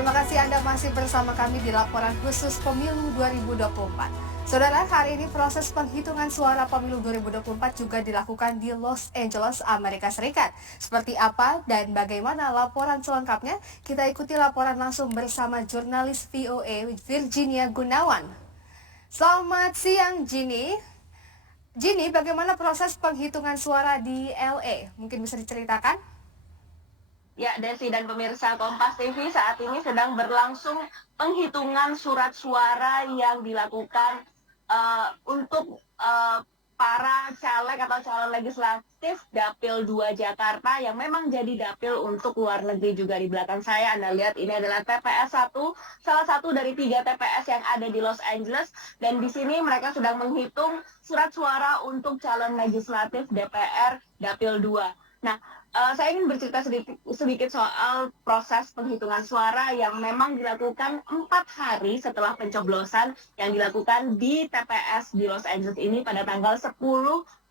Terima kasih Anda masih bersama kami di laporan khusus Pemilu 2024. Saudara, hari ini proses penghitungan suara Pemilu 2024 juga dilakukan di Los Angeles, Amerika Serikat. Seperti apa dan bagaimana laporan selengkapnya? Kita ikuti laporan langsung bersama jurnalis VOA Virginia Gunawan. Selamat siang, Ginny. Ginny, bagaimana proses penghitungan suara di LA? Mungkin bisa diceritakan? Ya, Desi dan pemirsa Kompas TV, saat ini sedang berlangsung penghitungan surat suara yang dilakukan untuk para caleg atau calon legislatif Dapil 2 Jakarta yang memang jadi dapil untuk luar negeri juga. Di belakang saya Anda lihat ini adalah TPS 1, salah satu dari 3 TPS yang ada di Los Angeles, dan di sini mereka sedang menghitung surat suara untuk calon legislatif DPR Dapil 2. Nah, saya ingin bercerita sedikit soal proses penghitungan suara yang memang dilakukan 4 hari setelah pencoblosan yang dilakukan di TPS di Los Angeles ini pada tanggal 10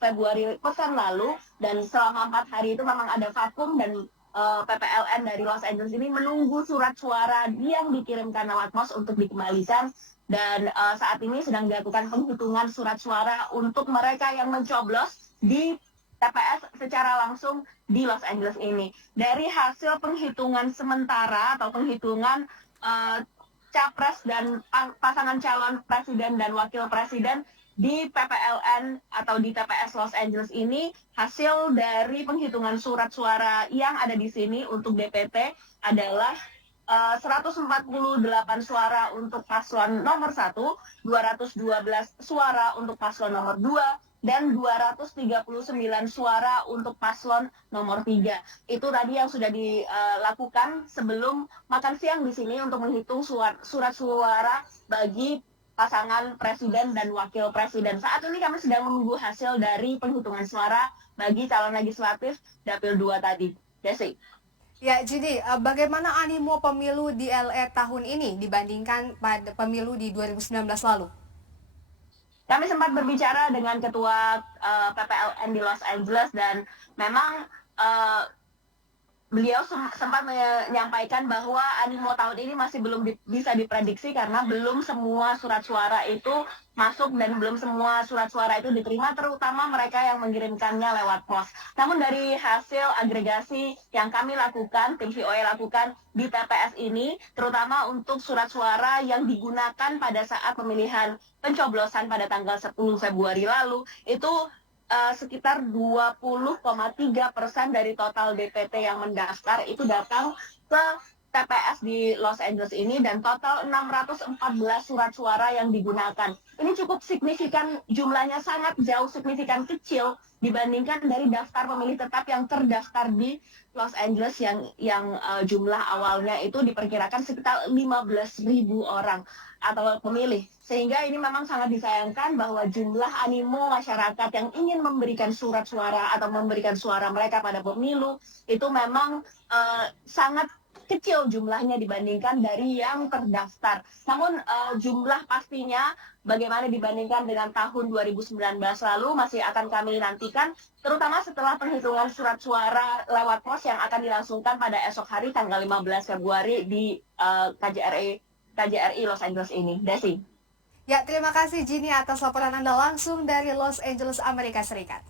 Februari pekan lalu. Dan selama 4 hari itu memang ada vakum, dan PPLN dari Los Angeles ini menunggu surat suara yang dikirimkan lewat pos untuk dikembalikan. Dan saat ini sedang dilakukan penghitungan surat suara untuk mereka yang mencoblos di TPS secara langsung di Los Angeles ini. Dari hasil penghitungan sementara atau penghitungan capres dan pasangan calon presiden dan wakil presiden di PPLN atau di TPS Los Angeles ini, hasil dari penghitungan surat suara yang ada di sini untuk DPT adalah 148 suara untuk paslon nomor 1, 212 suara untuk paslon nomor 2, dan 239 suara untuk paslon nomor 3. Itu tadi yang sudah dilakukan sebelum makan siang di sini untuk menghitung surat suara bagi pasangan presiden dan wakil presiden. Saat ini kami sedang menunggu hasil dari penghitungan suara bagi calon legislatif Dapil 2 tadi. Desi. Ya, jadi bagaimana animo pemilu di LA tahun ini dibandingkan pada pemilu di 2019 lalu? Kami sempat berbicara dengan ketua PPLN di Los Angeles, dan memang beliau sempat menyampaikan bahwa animo tahun ini masih belum bisa diprediksi karena belum semua surat suara itu masuk dan belum semua surat suara itu diterima, terutama mereka yang mengirimkannya lewat pos. Namun dari hasil agregasi yang kami lakukan, tim VOA lakukan di TPS ini, terutama untuk surat suara yang digunakan pada saat pemilihan pencoblosan pada tanggal 10 Februari lalu, itu sekitar 20,3% dari total DPT yang mendaftar itu datang ke TPS di Los Angeles ini, dan total 614 surat suara yang digunakan. Ini cukup signifikan, jumlahnya sangat jauh signifikan kecil dibandingkan dari daftar pemilih tetap yang terdaftar di Los Angeles yang jumlah awalnya itu diperkirakan sekitar 15.000 orang atau pemilih. Sehingga ini memang sangat disayangkan bahwa jumlah animo masyarakat yang ingin memberikan surat suara atau memberikan suara mereka pada pemilu itu memang sangat kecil jumlahnya dibandingkan dari yang terdaftar. Namun jumlah pastinya bagaimana dibandingkan dengan tahun 2019 lalu masih akan kami nantikan, terutama setelah penghitungan surat suara lewat pos yang akan dilangsungkan pada esok hari tanggal 15 Februari di KJRI Los Angeles ini. Desi. Ya, terima kasih Ginny atas laporan Anda langsung dari Los Angeles, Amerika Serikat.